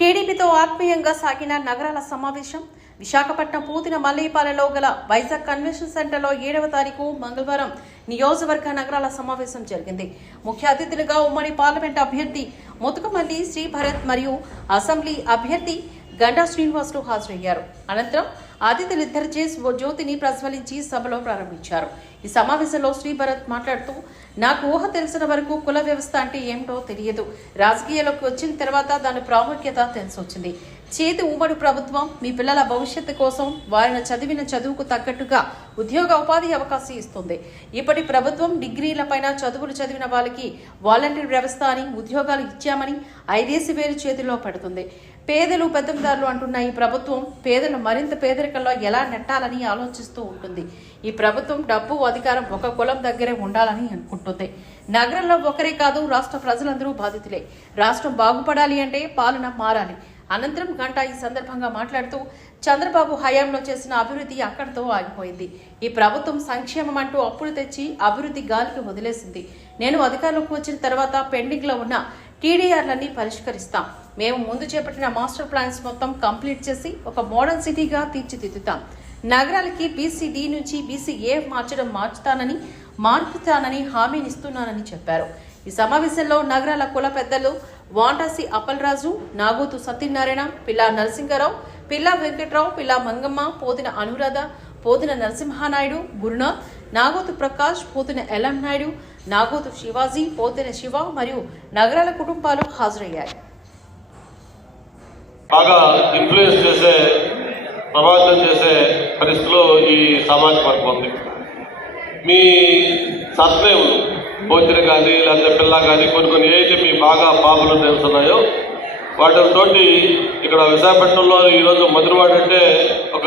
టీడీపీతో ఆత్మీయంగా సాగిన నగరాల సమావేశం. విశాఖపట్నం పూతిన మల్లేపాలెలో గల వైజాగ్ కన్వెన్షన్ సెంటర్లో ఏడవ తారీఖు మంగళవారం నియోజకవర్గ నగరాల సమావేశం జరిగింది. ముఖ్య అతిథులుగా ఉమ్మడి పార్లమెంట్ అభ్యర్థి ముతుకమల్లి శ్రీ భరత్ మరియు అసెంబ్లీ అభ్యర్థి గండా శ్రీనివాసులు హాజరయ్యారు. అనంతరం అతిథులిద్దరిచే జ్యోతిని ప్రజ్వలించి సభలో ప్రారంభించారు. ఈ సమావేశంలో శ్రీ భరత్ మాట్లాడుతూ నాకు ఊహ తెలిసిన వరకు కుల వ్యవస్థ అంటే ఏమిటో తెలియదు. రాజకీయాల్లోకి వచ్చిన తర్వాత దాని ప్రాముఖ్యత తెలిసొచ్చింది. చేతి ఉమ్మడి ప్రభుత్వం మీ పిల్లల భవిష్యత్తు కోసం వారిని చదివిన చదువుకు తగ్గట్టుగా ఉద్యోగ ఉపాధి అవకాశం ఇస్తుంది. ఇప్పటి ప్రభుత్వం డిగ్రీలపైన చదువులు చదివిన వాళ్ళకి వాలంటీర్ వ్యవస్థ అని ఉద్యోగాలు ఇచ్చామని ఐదేసి వేలు చేతిలో పెడుతుంది. పేదలు పెద్దందారులు అంటున్న ఈ ప్రభుత్వం పేదలు మరింత పేదరికంలో ఎలా నెట్టాలని ఆలోచిస్తూ ఉంటుంది. ఈ ప్రభుత్వం డబ్బు అధికారం ఒక కులం దగ్గరే ఉండాలని అనుకుంటుంది. నగరంలో ఒకరే కాదు రాష్ట్ర ప్రజలందరూ బాధితులే. రాష్ట్రం బాగుపడాలి అంటే పాలన మారాలి. అనంతరం గంట ఈ సందర్భంగా మాట్లాడుతూ చంద్రబాబు హయాంలో చేసిన అభివృద్ధి అక్కడితో ఆగిపోయింది. ఈ ప్రభుత్వం సంక్షేమం అంటూ అప్పులు తెచ్చి అభివృద్ధి గాలికి వదిలేసింది. నేను అధికారంలోకి వచ్చిన తర్వాత పెండింగ్లో ఉన్న టీడీఆర్లన్నీ పరిష్కరిస్తాం. మేము ముందు చేపట్టిన మాస్టర్ ప్లాన్స్ మొత్తం కంప్లీట్ చేసి ఒక మోడర్న్ సిటీగా తీర్చిదిద్దుతాం. నగరాలకి బీసీ నుంచి బీసీ ఏ మార్చడం మార్చుతానని మార్పుతానని హామీనిస్తున్నానని చెప్పారు. ఈ సమావేశంలో నగరాల కుల పెద్దలు వాంటాసి అప్పలరాజు నాగోతు సత్యనారాయణ పిల్లా నరసింహారావు పిల్లా వెంకట్రావు పిల్లా మంగమ్మ పోతిన అనురాధ పోతిన నరసింహానాయుడు గురునాథ్ నాగోతు ప్రకాష్ పోతిన ఎలం నాయుడు నాగోతు శివాజీ పోతిన శివ మరియు నగరాల కుటుంబాలు హాజరయ్యాయి. బాగా ఇన్ఫ్లుయెన్స్ చేసే ప్రభావితం చేసే పరిస్థితిలో ఈ సమాజ వర్గం ఉంది. మీ సత్నేములు భోజనం కానీ లేకపోతే పిల్ల కానీ కొన్ని కొన్ని ఏదైతే మీ బాగా పాపులు తెలుస్తున్నాయో వాటితోటి ఇక్కడ విశాఖపట్నంలో ఈరోజు మధురవాడ అంటే ఒక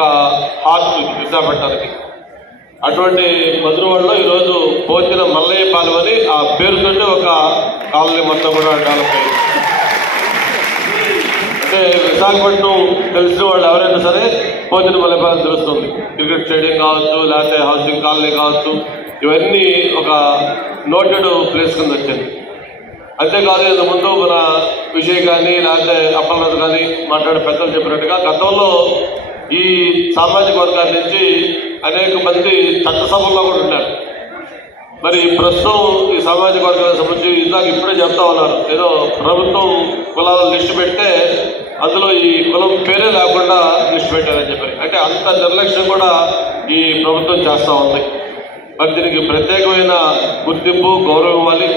హార్ట్ విశాఖపట్నానికి. అటువంటి మధురవాడలో ఈరోజు పోతిన మల్లయ్య పాలెం అని ఆ పేరుతోటి ఒక కాలనీ మొత్తం కూడా డెవలప్ అయింది. అంటే విశాఖపట్నం తెలిసిన వాళ్ళు ఎవరైనా సరే పోతిన మల్లెపాలెం తెలుస్తుంది. క్రికెట్ స్టేడియం కావచ్చు లేకపోతే హౌసింగ్ కాలనీ కావచ్చు ఇవన్నీ ఒక నోటెడ్ ప్లేస్ కింద వచ్చింది అంతేకాదు ఇంత ముందు మన విజయ్ కానీ లేకపోతే అప్పలరాజు కానీ మాట్లాడే పెద్దలు చెప్పినట్టుగా గతంలో ఈ సామాజిక వర్గాల నుంచి అనేక మంది చట్టసభల్లో కూడా ఉన్నారు. మరి ప్రస్తుతం ఈ సామాజిక వర్గాలకు సంబంధించి ఇందాక ఇప్పుడే చెప్తా ఉన్నారు. ఏదో ప్రభుత్వం కులాల లిస్టు పెడితే అందులో ఈ కులం పేరే లేకుండా లిస్టు పెట్టారని చెప్పారు. అంటే అంత నిర్లక్ష్యం కూడా ఈ ప్రభుత్వం చేస్తూ ఉంది. మరి దీనికి ప్రత్యేకమైన గుర్తింపు గౌరవం ఇవ్వాలి.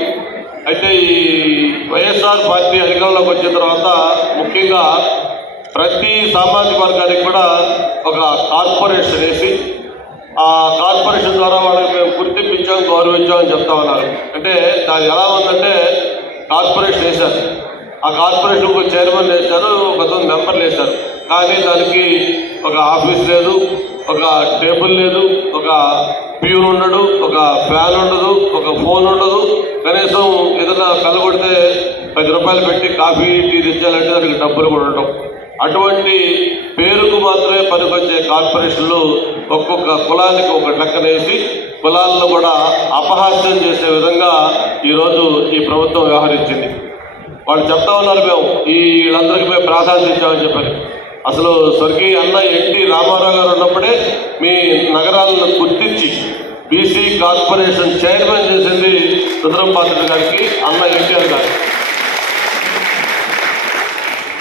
అయితే ఈ వైఎస్ఆర్ పార్టీ అధికారంలోకి వచ్చిన తర్వాత ముఖ్యంగా ప్రతి సామాజిక వర్గానికి కూడా ఒక కార్పొరేషన్ వేసి ఆ కార్పొరేషన్ ద్వారా వాళ్ళకి మేము గుర్తింపించాం గౌరవించాం అని చెప్తా ఉన్నారు. అంటే దాని ఎలా ఉందంటే కార్పొరేషన్ వేశారు. ఆ కార్పొరేషన్ ఒక చైర్మన్ వేశారు ఒక మెంబర్లు వేశారు. కానీ దానికి ఒక ఆఫీస్ లేదు ఒక టేబుల్ లేదు ఒక ప్యూర్ ఉండడు ఒక ఫ్యాన్ ఉండదు ఒక ఫోన్ ఉండదు. కనీసం ఏదైనా కలగొడితే పది రూపాయలు పెట్టి కాఫీ టీ తెచ్చాలంటే దానికి డబ్బులు కూడా ఉండటం అటువంటి పేరుకు మాత్రమే పనికొచ్చే కార్పొరేషన్లు ఒక్కొక్క కులానికి ఒక లెక్కనేసి కులాలను కూడా అపహాస్యం చేసే విధంగా ఈరోజు ఈ ప్రభుత్వం వ్యవహరించింది. వాళ్ళు చెప్తా ఉన్నారు మేము ఈ వీళ్ళందరికీ మేము ప్రాధాన్యత ఇచ్చామని చెప్పారు. అసలు స్వర్గీయ అన్న ఎన్టీ రామారావు గారు ఉన్నప్పుడే మీ నగరాలను గుర్తించి బీసీ కార్పొరేషన్ చైర్మన్ చేసింది సుందరం పాత్ర గారికి అన్న ఎన్టీఆర్ గారు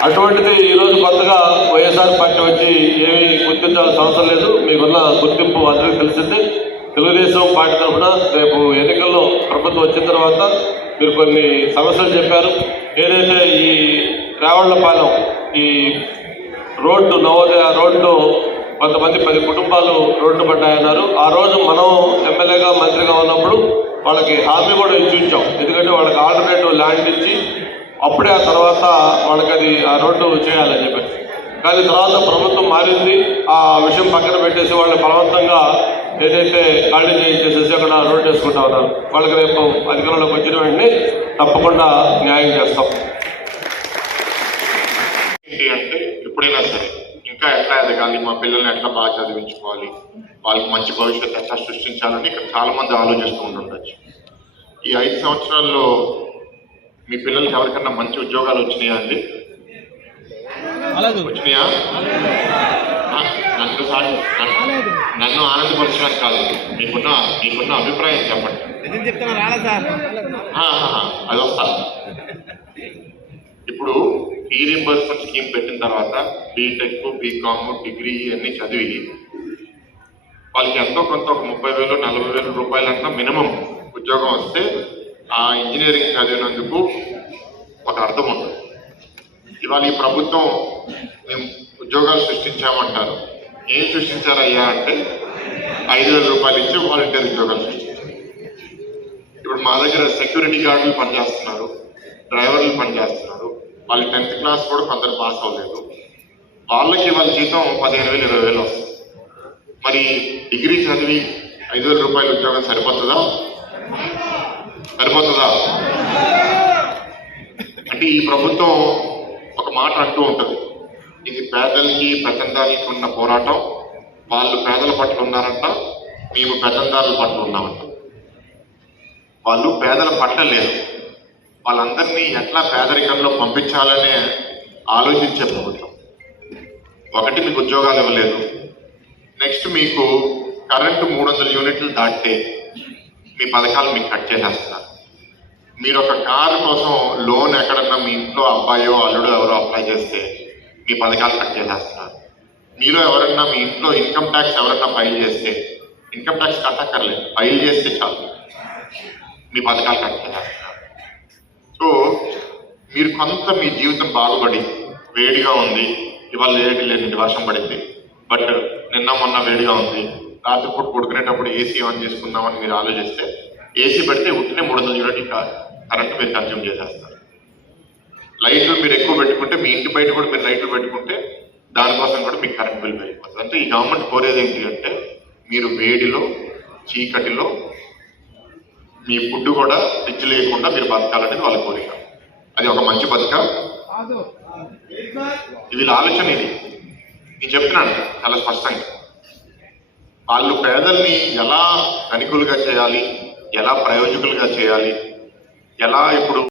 అటువంటిది ఈరోజు కొత్తగా వైఎస్ఆర్ పార్టీ వచ్చి ఏమీ గుర్తించాల్సిన అవసరం లేదు. మీకున్న గుర్తింపు అందరికీ తెలిసింది. తెలుగుదేశం పార్టీ తరఫున రేపు ఎన్నికల్లో ప్రభుత్వం వచ్చిన తర్వాత మీరు కొన్ని సమస్యలు చెప్పారు. ఏదైతే ఈ రావళ్ళపాలెం ఈ రోడ్డు నవోదయ రోడ్డు కొంతమంది పది కుటుంబాలు రోడ్డు పడ్డాయన్నారు. ఆ రోజు మనం ఎమ్మెల్యేగా మంత్రిగా ఉన్నప్పుడు వాళ్ళకి హామీ కూడా ఇచ్చి ఉంచాం ఎందుకంటే వాళ్ళకి ఆల్టర్నేటివ్ ల్యాండ్ ఇచ్చి అప్పుడే ఆ తర్వాత వాళ్ళకి అది ఆ రోడ్డు చేయాలని చెప్పేసి. కానీ తర్వాత ప్రభుత్వం మారింది. ఆ విషయం పక్కన పెట్టేసి వాళ్ళు బలవంతంగా ఏదైతే ఖాళీ చేసేసి అక్కడ రోడ్డు వేసుకుంటా ఉన్నారు. వాళ్ళకి రేపు అధికారంలోకి వచ్చిన వెంటనే తప్పకుండా న్యాయం చేస్తాం ఏంటి అంటే ఎప్పుడైనా సరే. ఇంకా ఎట్లా ఎదగాలి మా పిల్లల్ని ఎట్లా బాగా చదివించుకోవాలి? వాళ్ళకి మంచి భవిష్యత్తు ఎట్లా సృష్టించాలని ఇక్కడ చాలా మంది ఆలోచిస్తూ ఉంటుండొచ్చు ఈ ఐదు సంవత్సరాల్లో మీ పిల్లలకి ఎవరికన్నా మంచి ఉద్యోగాలు వచ్చినాయా అండి? వచ్చినాయా? నన్ను నన్ను- ఆనందపరచడానికి కాదు. మీకున్న మీకున్న అభిప్రాయం చెప్పండి. అది వస్తా. ఇప్పుడు ఫీ రీంబర్స్మెంట్ స్కీమ్ పెట్టిన తర్వాత బీటెక్ బీకామ్ డిగ్రీ అన్ని చదివి వాళ్ళకి ఎంతో కొంత ఒక ముప్పై వేలు నలభై వేల రూపాయలన్నా మినిమం ఉద్యోగం వస్తే ఆ ఇంజనీరింగ్ చదివినందుకు ఒక అర్థం ఉంటుంది. ఇవాళ ఈ ప్రభుత్వం మేము ఉద్యోగాలు సృష్టించామంటారు. ఏం సృష్టించారయ్యా అంటే ఐదు వేల రూపాయలు ఇచ్చి వాలంటీర్ ఉద్యోగాలు సృష్టించారు. ఇప్పుడు మా దగ్గర సెక్యూరిటీ గార్డులు పనిచేస్తున్నారు డ్రైవర్లు పనిచేస్తున్నారు. వాళ్ళు టెన్త్ క్లాస్ కూడా కొందరు పాస్ అవ్వలేదు. వాళ్ళకి వాళ్ళ జీతం పదిహేను వేలు ఇరవై వేలు వస్తుంది. మరి డిగ్రీ చదివి ఐదు వేల రూపాయలు ఉద్యోగం సరిపోతుందా? సరిపోతుందా? అంటే ఈ ప్రభుత్వం ఒక మాట అంటూ ఉంటుంది. ఇది పేదలకి పెత్తందారులకి ఉన్న పోరాటం. వాళ్ళు పేదల పట్ల ఉన్నారంట మేము పెత్తందారుల పట్ల ఉన్నామంట. వాళ్ళు పేదల పట్ల లేదు వాళ్ళందరినీ ఎట్లా పేదరికంలో పంపించాలనే ఆలోచించే ప్రభుత్వం. ఒకటి మీకు ఉద్యోగాలు ఇవ్వలేదు. నెక్స్ట్ మీకు కరెంటు మూడు వందల యూనిట్లు దాటితే మీ పథకాలు మీకు కట్ చేసేస్తారు మీరు ఒక కారు కోసం లోన్ ఎక్కడన్నా మీ ఇంట్లో అబ్బాయో అల్లుడో ఎవరో అప్లై చేస్తే మీ పథకాలు కట్ చేసేస్తున్నారు. మీరు ఎవరన్నా మీ ఇంట్లో ఇన్కమ్ ట్యాక్స్ ఎవరన్నా ఫైల్ చేస్తే ఇన్కమ్ ట్యాక్స్ కట్టక్కర్లేదు ఫైల్ చేస్తే చాలు. మీ పథకాలు కట్ చేసేస్తారు సో మీరు కొంత మీ జీవితం బాగుపడి వేడిగా ఉంది. ఇవాళ వేడి లేని వర్షం పడింది. బట్ నిన్న మొన్న వేడిగా ఉంది. రాత్రిపూట పడుకునేటప్పుడు ఏసీ ఆన్ చేసుకుందామని మీరు ఆలోచిస్తే ఏసీ పెడితే ఉట్టినే మూడు వందల యూనిట్ కరెంట్ మీరు కన్జ్యూమ్ చేసేస్తారు. లైట్లు మీరు ఎక్కువ పెట్టుకుంటే మీ ఇంటి బయట కూడా మీరు లైట్లు పెట్టుకుంటే దానికోసం కూడా మీకు కరెంట్ బిల్ పెరిగిపోతుంది అంటే ఈ గవర్నమెంట్ కోరేది ఏంటి అంటే మీరు వేడిలో చీకటిలో మీ ఫుడ్ కూడా రిచ్ లేకుండా మీరు బతకాలనేది వాళ్ళ కోరిక. అది ఒక మంచి బతుక. వీళ్ళ ఆలోచన ఇది. నేను చెప్తున్నాను చాలా స్పష్టంగా. వాళ్ళు పేదల్ని ఎలా ధనికులుగా చేయాలి ఎలా ప్రయోజకులుగా చేయాలి ఎలా ఇప్పుడు